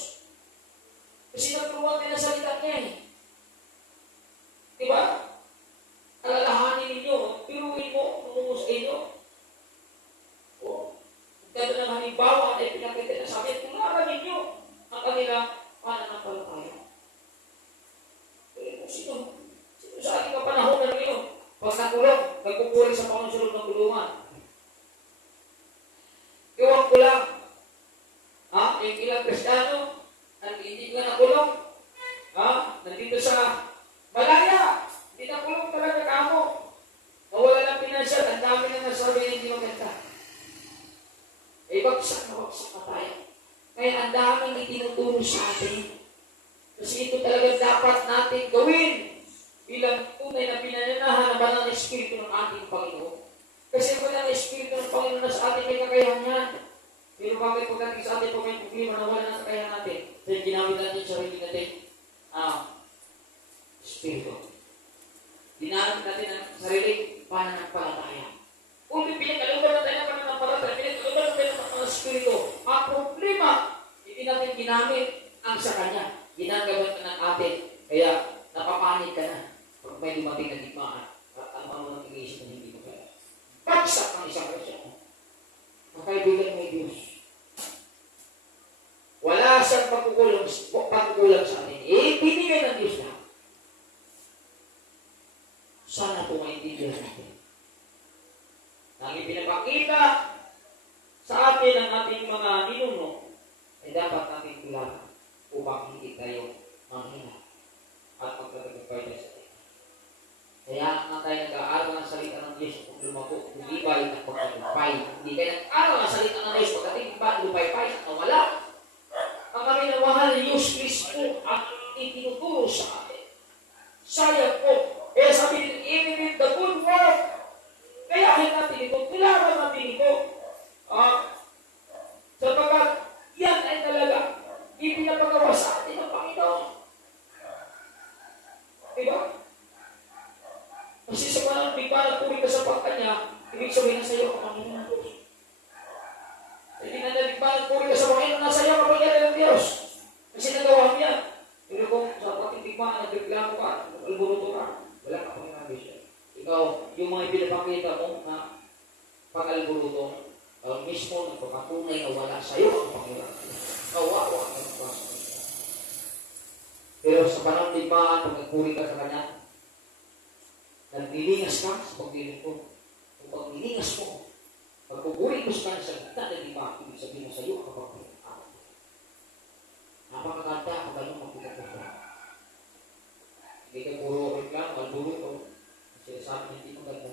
pananampalataya. Sino sa ating kapanahon na ngayon, pag nakulong, nagpupuri sa Panginoon sa loob ng kulungan. Iwan ko lang, yung ilang Kristiyano, hindi nga nakulong, nandito sa Malaya, hindi nakulong talaga kamo. Nawala ng pinansyal, ang dami na nasabi na hindi maganda. Bagsak na tayo. Kaya ang daming itinuturo sa atin. Kasi ito talaga dapat natin gawin bilang tunay na pinananahan na banal na Espiritu ng ating Panginoon. Kasi ang banal na Espiritu ng Panginoon na sa ating may kakayahan yan. Pero bakit pagdating sa ating may problema na wala na sa kakayahan natin? Dahil ginamit natin sa sarili natin Espiritu. Ginamit natin ang sarili pananampalataya. Kung pinagkaluban natin ang pananampalataya, pinagkaluban natin ang mga Espiritu. Ang problema, hindi natin ginamit ang sa Kanya. Ginagawa ka ng atin. Kaya, napapanik ka na. Pag may lumating na digmaan, at ang mga nang iisip na hindi mo kaya. Bagsak ang isang Kristiyan. Ang kaibigan may Diyos. Wala siyang pagkukulang sa atin. Binigay ng Diyos na. Sana po maintindihan natin. Nang ipinapakita sa atin ang ating mga ninuno, ay dapat natin tularan upang hindi tayo manghina at magkatagumpay tayo sa atin. Kaya nga tayo nag-aaral ng salita ng Diyos kung lumako, lumibay at magkatagumpay. Hindi kayo nag-aaral ng salita ng Diyos pagdating ba, lumipay at nawala. Ang kami na mahal ni Diyos Kristo ang itinuturo sa atin. Sayang po. Kaya sabi nito, even the good work, kayahin natin ito, tularan natin ito. Sapagkat yan ay talaga ipinapagawa sa atin ng Panginoon. Diba? Kasi sa panahon, bigla puri ka sa pagkanya, ibig sabihin na sa iyo ang Panginoon ng Diyos. Hindi na bigla puri ka sa Panginoon, nasa iyo ang Panginoon ng Diyos. Kasi nagawa mo yan. Pero kung sa pakitigmaan, nagreklamo ka, nag-alburuto ka, wala ka Panginoon ng Diyos. Ikaw, yung mga pinapakita mo na pag-alburuto, mismo nagpapatunay na wala sa iyo ang Panginoon. Kawawa ka ng pasa. Pero sa panahon ng digmaan, pag nagpuri ka sa Kanya, naglilingas ka sa paglilingkod. Kung paglilingas mo, pagpupuri mo sa Kanya sa gitna ng digmaan, ibig sabihin mo sa iyo ang Panginoon. Napakaganda ang ganun magpipagpapala. Hindi ka puro reklamo, alburuto. Sinasabi niya hindi maganda.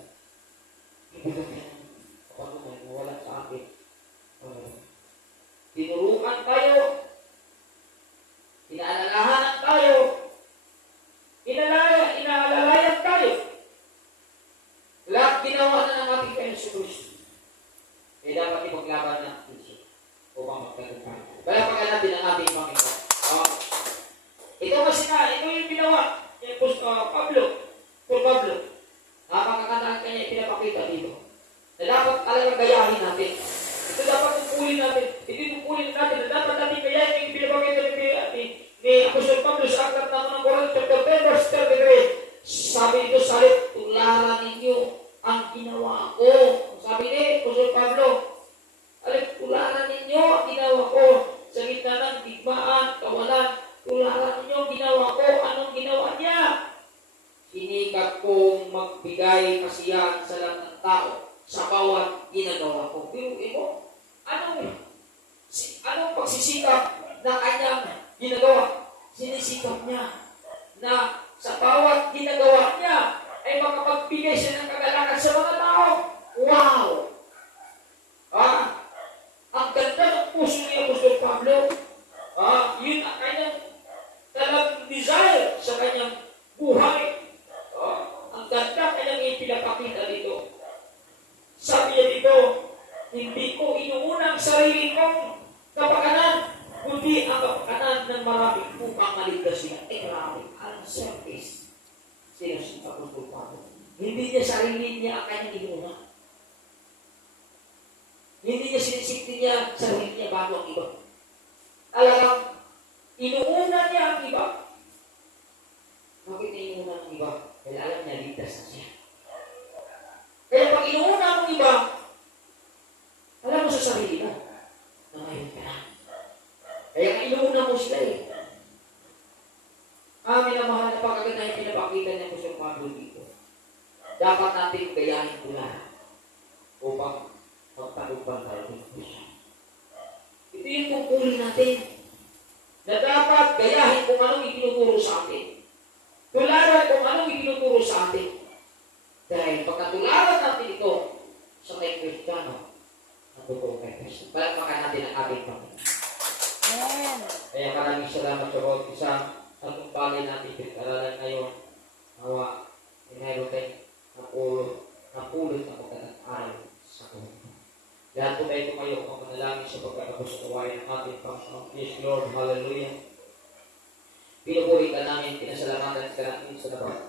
Hindi ka papatunay na wala sa akin. Tinuruan tayo, inaalalahanan tayo, inaalalayan tayo. Lahat ginawa na ng ating Panginoon sa Kristo. Eh dapat ipaglaban na Kristo upang magtagumpay. Palapagan natin ang ating Panginoon. Ito kasi ito yung ginawa ni Pablo. Napakakandaan kanya pinapakita dito. Na dapat talagang gayahin natin. Ito dapat tungkulin natin. Ito tungkulin natin na dapat natin gayahin yung pinapakita ni Apostol Pablo sa aklat ng Corinto chapter 10 verse 33. Sabi dito, salit, tularan ninyo ang ginawa ko. Sabi ni Apostol Pablo, salit, tularan ninyo ang ginawa ko sa gitna ng digmaan, kawalan. Tularan ninyo ang ginawa ko. Anong ginawa niya? Sinikap kong magbigay kasiyahan sa lahat ng tao sa bawat ginagawa ko. Pero anong pagsisikap na kanyang ginagawa? Sinisikap niya na sa bawat ginagawa niya ay makapagbigay siya ng kagalakan sa mga tao. Wow! Ang ganda ng puso ni Apostol Pablo. Yun ang kanyang talagang desire sa kanyang buhay. Ang ganda kanyang ipinapakita dito. Sabi niya dito, hindi ko inuuna ang sarili kong kapakanan, kundi ang kapakanan ng maraming upang maligtas sila. Grabe, ang service. Sino si Apostol Pablo? Hindi niya sarili niya ang kanyang inuuna. Hindi niya sinisipin niya sarili niya bago ang iba. Talagang inuuna niya ang iba. Bakit inuuna ang iba? Dahil alam niya, ligtas na siya. Kaya pag inuuna mong iba, alam mo sa sarili mo, na ngayon ka na. Kaya inuuna mo sila ipakita niya po sa Pablo dito. Dapat natin gayahin ko lahat upang magtagumpay tayo dito siya. Ito yung tungkulin natin na dapat gayahin kung anong itinuturo sa atin. Tularan kung anong itinuturo sa atin. Dahil pagkatularan natin ito sa may Kristiyano, ang totoo kay Kristo. Palakpakan natin ang ating Panginoon. Amen. Kaya maraming salamat sa bawat isa at kung bagay natin pinag-aralan ngayon, nawa, mayroon tayong napulot na pagkatang-aral sa Panginoon. Lahat po tayo tumayo kung manalangin sa pagkatapos sa kawain ng ating Panginoon. Yes, Lord, hallelujah. Pinupuri ka namin, pinasalamatan ka namin sa dapat.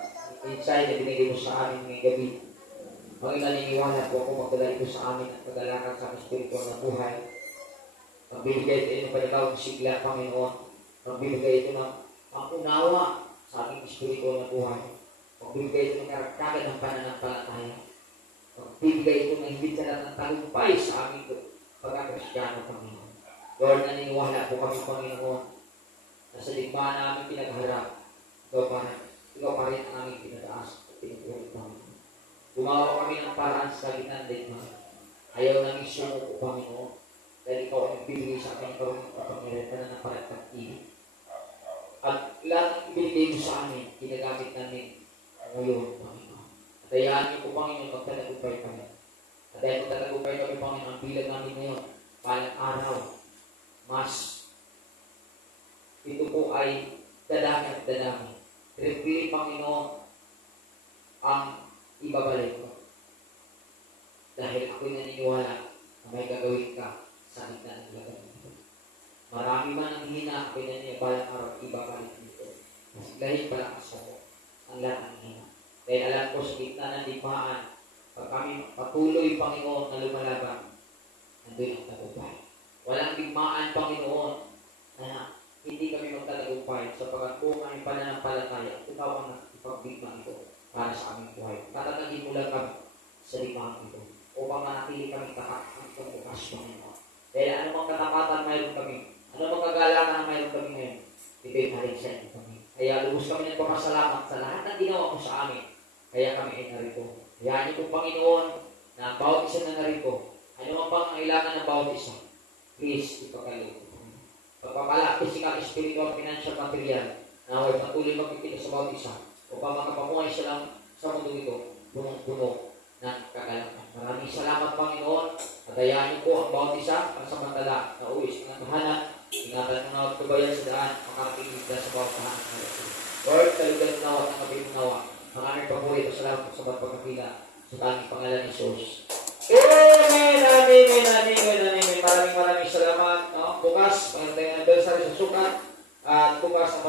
Insight na binigay mo sa amin ngayong gabi. Ang naniniwala po ako magdala ito sa amin at pagdalakan sa aming spiritual na buhay. Magbibigay ito ng panagawang sigla, Panginoon. Magbibigay ito ng unawa sa aming spiritual na buhay. Magbibigay ito ng karagdagan ng pananampalataya. Magbibigay ito ng hindi sa lahat ng tagumpay sa aming pagkakristyano, Panginoon. Lord, naniniwala po kami, Panginoon, na sa digmaan namin pinagharap, ikaw pa rin ang aming pinataas at pinupuri, Panginoon. Gumawa kami ng paraan sa gitna ng digmaan. Ayaw namin sumuko, Panginoon, dahil ikaw ang nagbibigay sa amin karunong kapangyarihan ka na ng paragpag-ibig. At lahat ng ibinigay mo sa amin, ginagamit namin ngayon, Panginoon. At hayaan niyo po, Panginoon, magtatagumpay kami. At dahil magtatagumpay kami, Panginoon, ang bilang namin ngayon, palang araw, mas ito po ay dadami at dadami. Tripli, Panginoon, ang ibabalik ko. Dahil ako'y naniniwala na may gagawin ka sa gitna ng laban nito. Marami man ang hina, ako'y naniniwala araw ibabalik nito. Mas dahil pala ako ang lahat ng hina. Dahil alam ko sa gitna ng digmaan, pag kami patuloy, Panginoon, na lumalaban, nandun ang tagumpay. Walang digmaan, Panginoon, na hindi kami magtatagumpay sapagkat kung aming pananampalataya, ikaw ang ipagbigma ito para sa aming buhay. Tatatagin mo lang kami sa digmaan ito upang manatili kami tapat ang pagbukas, Panginoon. Dahil anumang katapatan mayroon kami, anumang kagalakan na mayroon kami ngayon, ito'y maling sa inyo kami. Kaya lubos kami ng papasalamat sa lahat ng ginawa mo sa amin. Kaya kami ay narito. Hayaan niyo po, Panginoon, na ang bawat isa na narito, anumang pangangailangan ng bawat isa, please, ipagkaloob. Pagpapala, physical, spiritual, financial, material, na huwag patuloy magkikita sa bawat isa upang makapamuhay siya lang sa mundo ito, punong-puno ng kagalakan. Maraming salamat, Panginoon, at hayaan niyo po ang bawat isa ang samantala na uwis ng tahanan. Ingatan mo na at kabayan sa daan, makakapinig ka sa bawat tahanan. Lord, talugan nawa at nakabing nawa. Maraming papuri at salamat sa bawat pagkakila sa tanging pangalan ni Jesus. Amen, amen, amen, amen, amen. Maraming salamat. No? Bukas, pagkatay ng anniversary sa sukat, at bukas ang